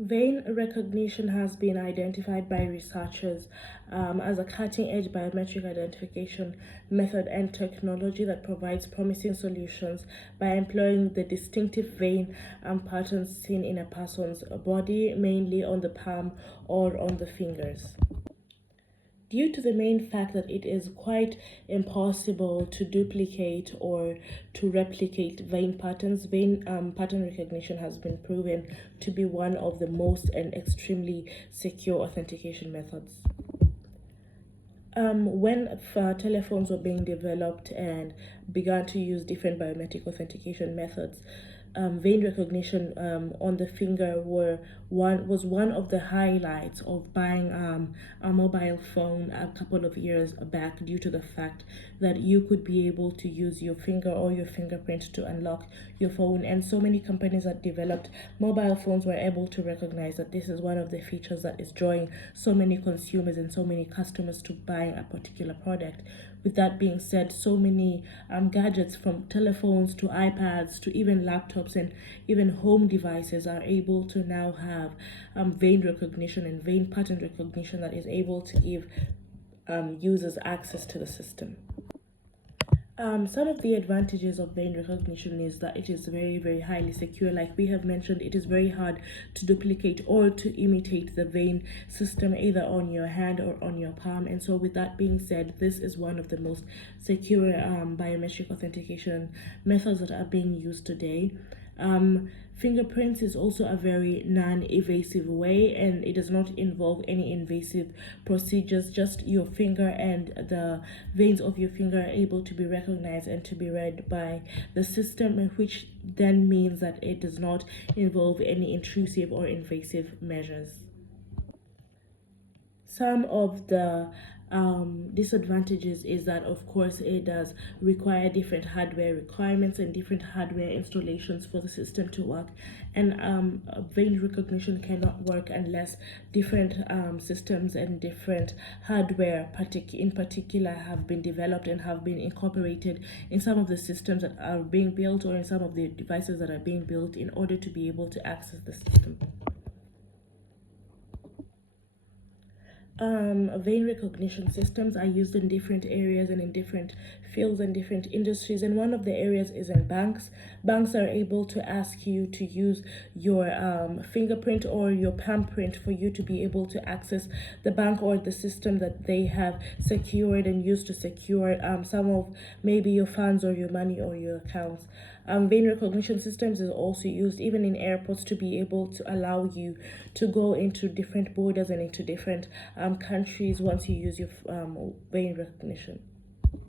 Vein recognition has been identified by researchers as a cutting edge biometric identification method and technology that provides promising solutions by employing the distinctive vein patterns seen in a person's body, mainly on the palm or on the fingers. Due to the main fact that it is quite impossible to duplicate or to replicate vein patterns, vein pattern recognition has been proven to be one of the most and extremely secure authentication methods. When telephones were being developed and began to use different biometric authentication methods, vein recognition on the finger was one of the highlights of buying a mobile phone a couple of years back, due to the fact that you could be able to use your finger or your fingerprint to unlock your phone. And so many companies that developed mobile phones were able to recognize that this is one of the features that is drawing so many consumers and so many customers to buying a particular product. With that being said, so many gadgets, from telephones to iPads to even laptops and even home devices, are able to now have vein recognition and vein pattern recognition that is able to give users access to the system. Some of the advantages of vein recognition is that it is very, very highly secure. Like we have mentioned, it is very hard to duplicate or to imitate the vein system either on your hand or on your palm. And so, with that being said, this is one of the most secure biometric authentication methods that are being used today. Fingerprints is also a very non-invasive way, and it does not involve any invasive procedures. Just your finger and the veins of your finger are able to be recognized and to be read by the system, which then means that it does not involve any intrusive or invasive measures. Some of the disadvantages is that, of course, it does require different hardware requirements and different hardware installations for the system to work. And vein recognition cannot work unless different systems and different hardware, in particular, have been developed and have been incorporated in some of the systems that are being built or in some of the devices that are being built in order to be able to access the system. Vein recognition systems are used in different areas and in different fields and different industries. And one of the areas is in banks. Banks are able to ask you to use your fingerprint or your palm print for you to be able to access the bank or the system that they have secured and used to secure some of maybe your funds or your money or your accounts. Vein recognition systems is also used even in airports to be able to allow you to go into different borders and into different countries once you use your vein recognition.